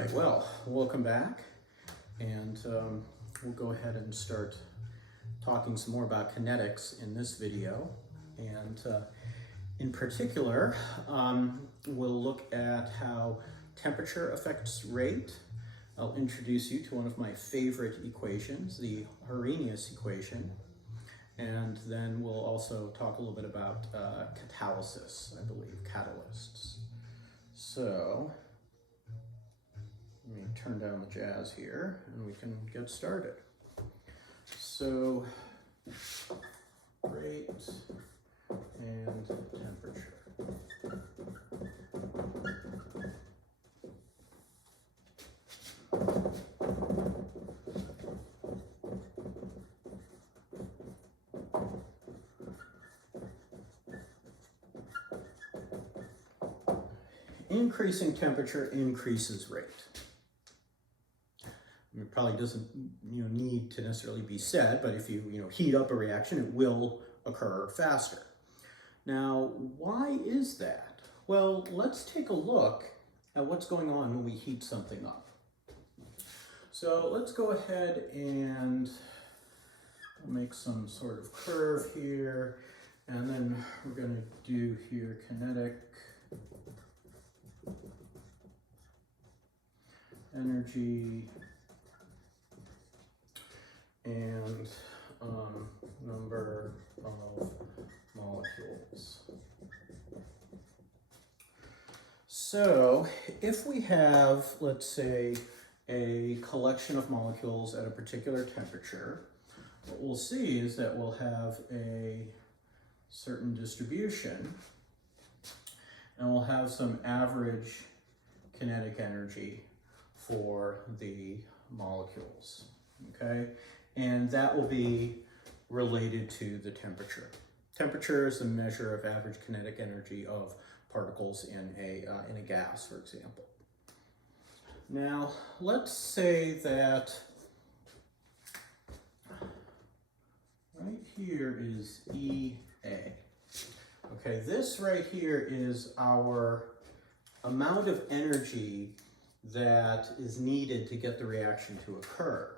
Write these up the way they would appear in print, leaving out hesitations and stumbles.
right, well, welcome back, and we'll go ahead and start talking some more about kinetics in this video. And in particular, we'll look at how temperature affects rate. I'll introduce you to one of my favorite equations, the Arrhenius Equation. And then we'll also talk a little bit about catalysis, I believe, catalysts. So let me turn down the jazz here and we can get started. So rate and temperature. Increasing temperature increases rate. It probably doesn't need to necessarily be said, but if you heat up a reaction, it will occur faster. Now, why is that? Well, let's take a look at what's going on when we heat something up. So let's go ahead and make some sort of curve here, and then we're going to do here kinetic energy and number of molecules. So if we have, let's say, a collection of molecules at a particular temperature, what we'll see is that we'll have a certain distribution, and we'll have some average kinetic energy for the molecules, okay? And that will be related to the temperature. Temperature is a measure of average kinetic energy of particles in a gas, for example. Now, let's say that right here is EA. Okay, this right here is our amount of energy that is needed to get the reaction to occur.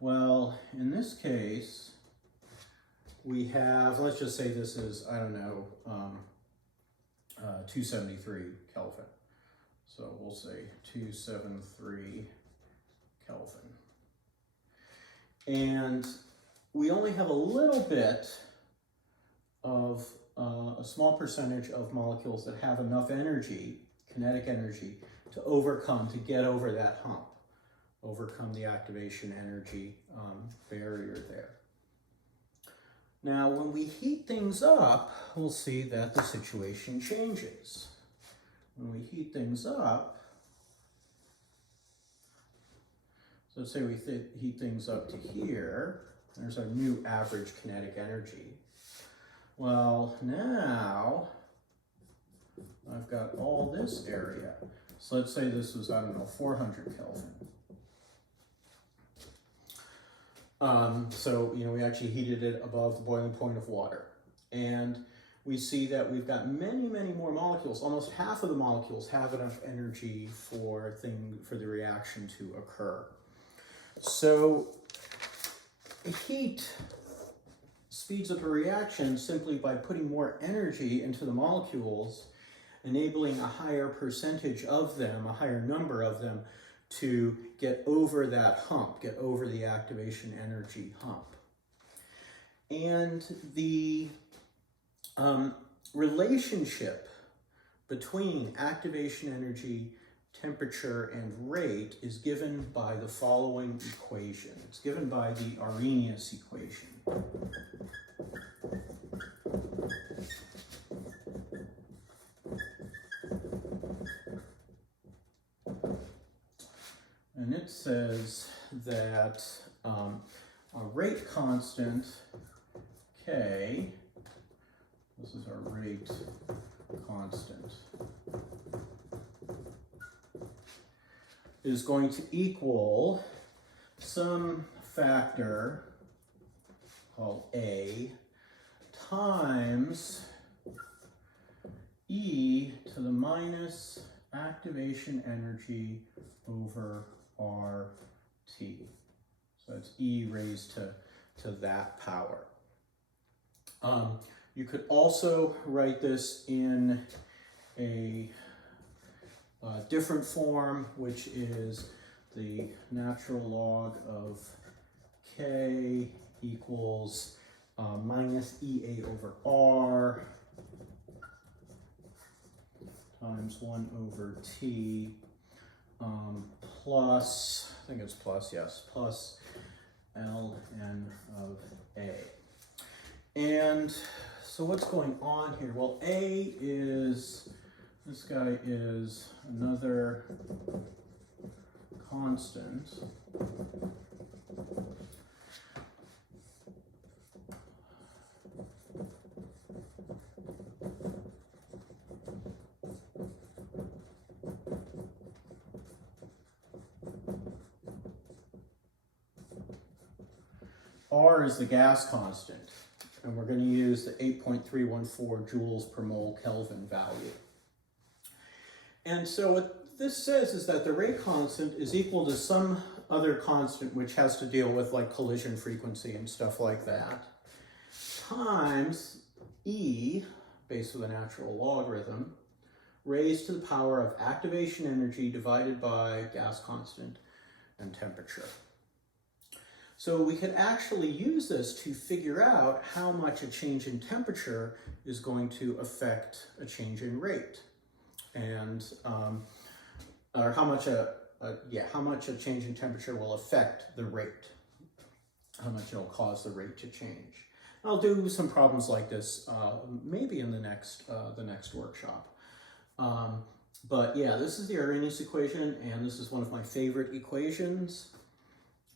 Well, in this case, we have, let's just say this is, 273 Kelvin. So we'll say 273 Kelvin. And we only have a little bit of a small percentage of molecules that have enough energy, kinetic energy, to get over that hump, overcome the activation energy barrier there. Now, when we heat things up, we'll see that the situation changes. When we heat things up, so let's say we heat things up to here, there's our new average kinetic energy. Well, now I've got all this area. So let's say this was, 400 Kelvin. So we actually heated it above the boiling point of water. And we see that we've got many, many more molecules. Almost half of the molecules have enough energy for the reaction to occur. So heat speeds up a reaction simply by putting more energy into the molecules, enabling a higher percentage of them, a higher number of them, to get over that hump, get over the activation energy hump. And the relationship between activation energy, temperature, and rate is given by the following equation. It's given by the Arrhenius Equation. And it says that a rate constant, K, this is our rate constant, is going to equal some factor called A times e to the minus activation energy over RT. So it's E raised to that power. You could also write this in a different form, which is the natural log of K equals minus EA over R times 1 over T plus, I think it's plus, yes, plus ln of A. And so what's going on here? Well, A is, this guy is another constant. R is the gas constant, and we're going to use the 8.314 joules per mole Kelvin value. And so what this says is that the rate constant is equal to some other constant which has to deal with like collision frequency and stuff like that, times E, based with a natural logarithm, raised to the power of activation energy divided by gas constant and temperature. So we could actually use this to figure out how much a change in temperature is going to affect a change in rate, and or how much a change in temperature will affect the rate, how much it'll cause the rate to change. I'll do some problems like this maybe in the next workshop. But yeah, this is the Arrhenius equation, and this is one of my favorite equations.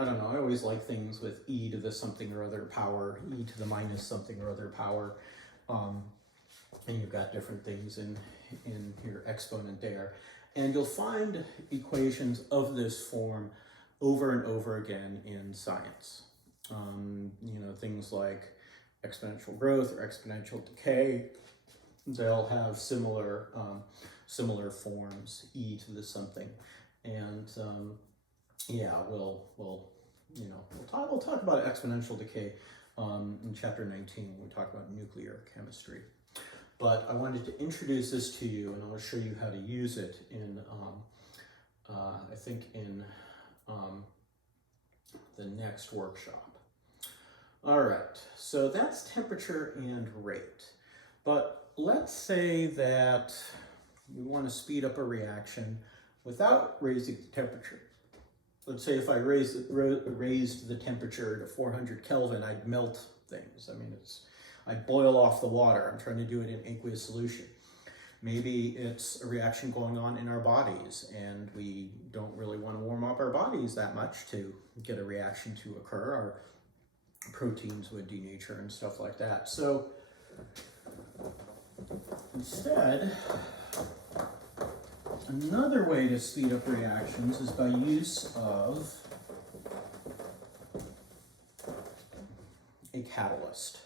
I don't know, I always like things with e to the something or other power, e to the minus something or other power. And you've got different things in your exponent there. And you'll find equations of this form over and over again in science. You know, things like exponential growth or exponential decay, they'll have similar forms, e to the something. And yeah, we'll talk about exponential decay in chapter 19 when we talk about nuclear chemistry. But I wanted to introduce this to you, and I'll show you how to use it in I think in the next workshop. All right, so that's temperature and rate. But let's say that we want to speed up a reaction without raising the temperature. Let's say if I raised the temperature to 400 Kelvin, I'd melt things. I mean, I'd boil off the water. I'm trying to do it in aqueous solution. Maybe it's a reaction going on in our bodies, and we don't really want to warm up our bodies that much to get a reaction to occur. Our proteins would denature and stuff like that. So instead, another way to speed up reactions is by use of a catalyst.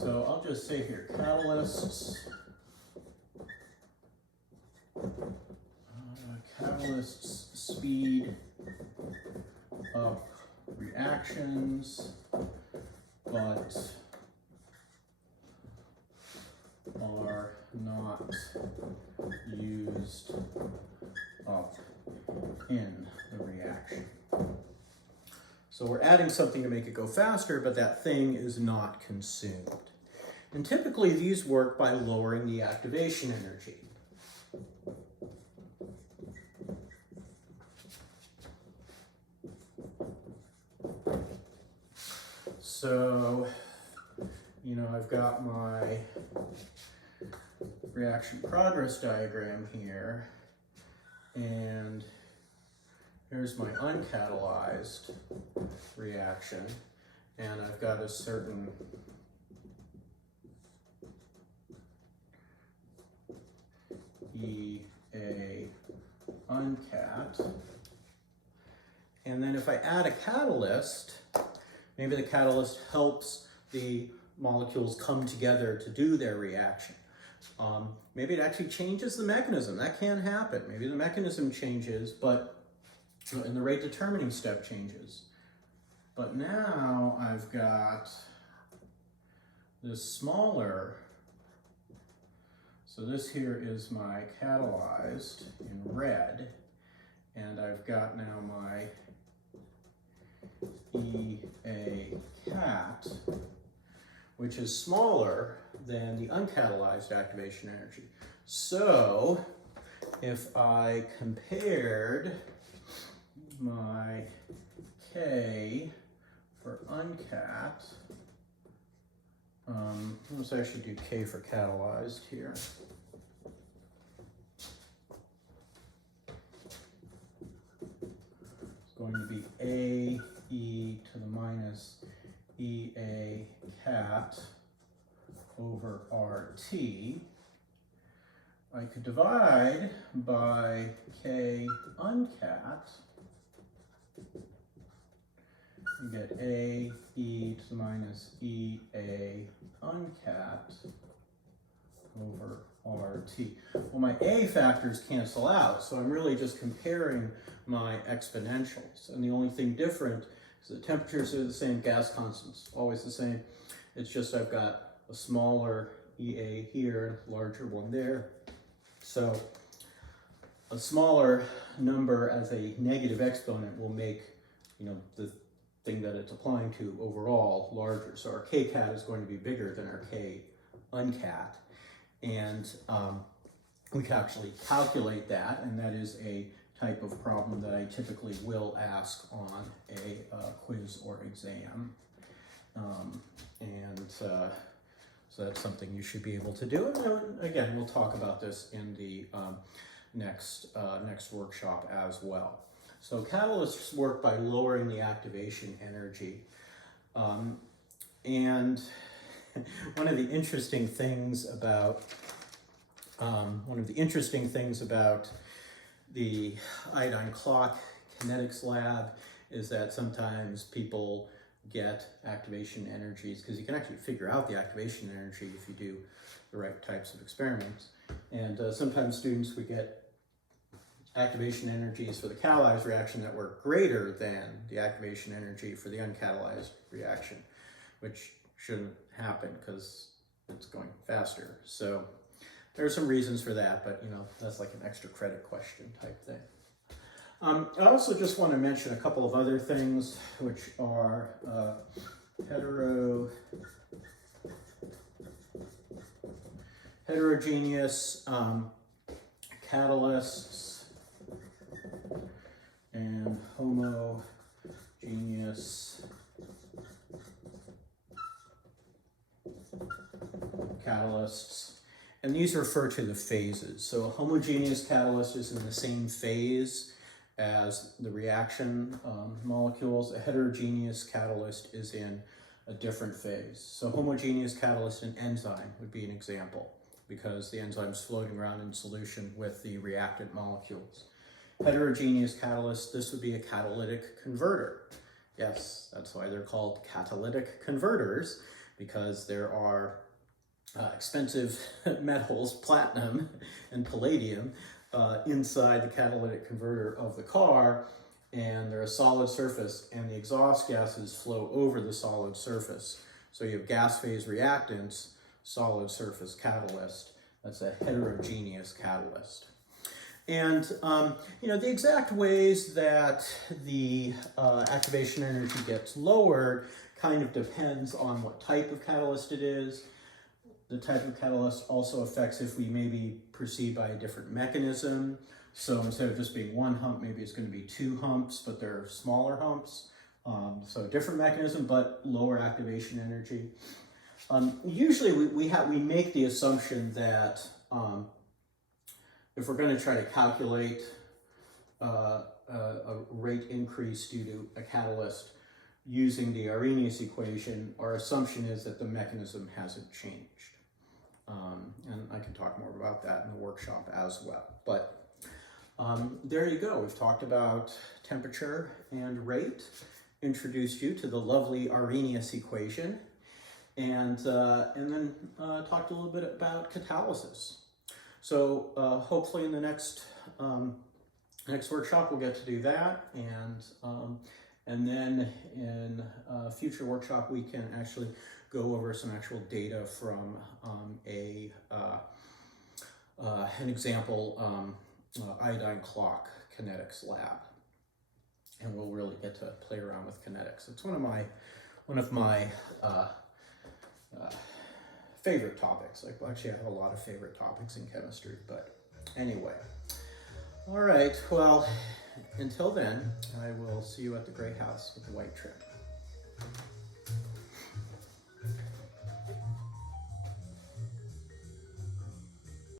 So I'll just say here, catalysts. Catalysts speed up reactions, but are not used up in the reaction. So we're adding something to make it go faster, but that thing is not consumed. And typically these work by lowering the activation energy. So, you know, I've got my reaction progress diagram here, and here's my uncatalyzed reaction, and I've got a certain EA uncat. And then if I add a catalyst, Maybe the catalyst helps the molecules come together to do their reaction. Maybe it actually changes the mechanism. That can happen. Maybe the mechanism changes, but and the rate determining step changes. But now I've got this smaller, so this here is my catalyzed in red, and I've got now my EA cat, which is smaller than the uncatalyzed activation energy. So if I compared my K for uncat, let's actually do K for catalyzed here. It's going to be A e to the minus EA cat over RT. I could divide by K uncat and get A e to the minus EA uncat over RT. Well, my A factors cancel out, so I'm really just comparing my exponentials. And the only thing different is the temperatures are the same, gas constants always the same. It's just I've got a smaller EA here, larger one there. So a smaller number as a negative exponent will make, the thing that it's applying to overall larger. So our K cat is going to be bigger than our K uncat. And we can actually calculate that, and that is a type of problem that I typically will ask on a quiz or exam. So that's something you should be able to do. And again, we'll talk about this in the next workshop as well. So catalysts work by lowering the activation energy. And one of the interesting things about the iodine clock kinetics lab is that sometimes people get activation energies, because you can actually figure out the activation energy if you do the right types of experiments. And sometimes students would get activation energies for the catalyzed reaction that were greater than the activation energy for the uncatalyzed reaction, which shouldn't happen because it's going faster. So there are some reasons for that, but that's like an extra credit question type thing. I also just want to mention a couple of other things, which are heterogeneous catalysts and homogeneous catalysts. And these refer to the phases. So a homogeneous catalyst is in the same phase as the reaction molecules. A heterogeneous catalyst is in a different phase. So homogeneous catalyst, an enzyme would be an example, because the enzyme's floating around in solution with the reactant molecules. Heterogeneous catalyst, this would be a catalytic converter. Yes, that's why they're called catalytic converters, because there are expensive metals, platinum and palladium, inside the catalytic converter of the car, and they're a solid surface, and the exhaust gases flow over the solid surface. So you have gas phase reactants, solid surface catalyst. That's a heterogeneous catalyst. And the exact ways that the activation energy gets lowered kind of depends on what type of catalyst it is. The type of catalyst also affects if we maybe proceed by a different mechanism. So instead of just being one hump, maybe it's going to be two humps, but they're smaller humps. So a different mechanism, but lower activation energy. Usually we make the assumption that if we're going to try to calculate a rate increase due to a catalyst using the Arrhenius equation, our assumption is that the mechanism hasn't changed. And I can talk more about that in the workshop as well. But there you go. We've talked about temperature and rate, introduced you to the lovely Arrhenius Equation, and then talked a little bit about catalysis. So hopefully in the next workshop we'll get to do that, and then in a future workshop we can actually go over some actual data from an example iodine clock kinetics lab, and we'll really get to play around with kinetics. It's one of my favorite topics. Actually, I have a lot of favorite topics in chemistry, but anyway. All right, well, until then, I will see you at the gray house with the white trim.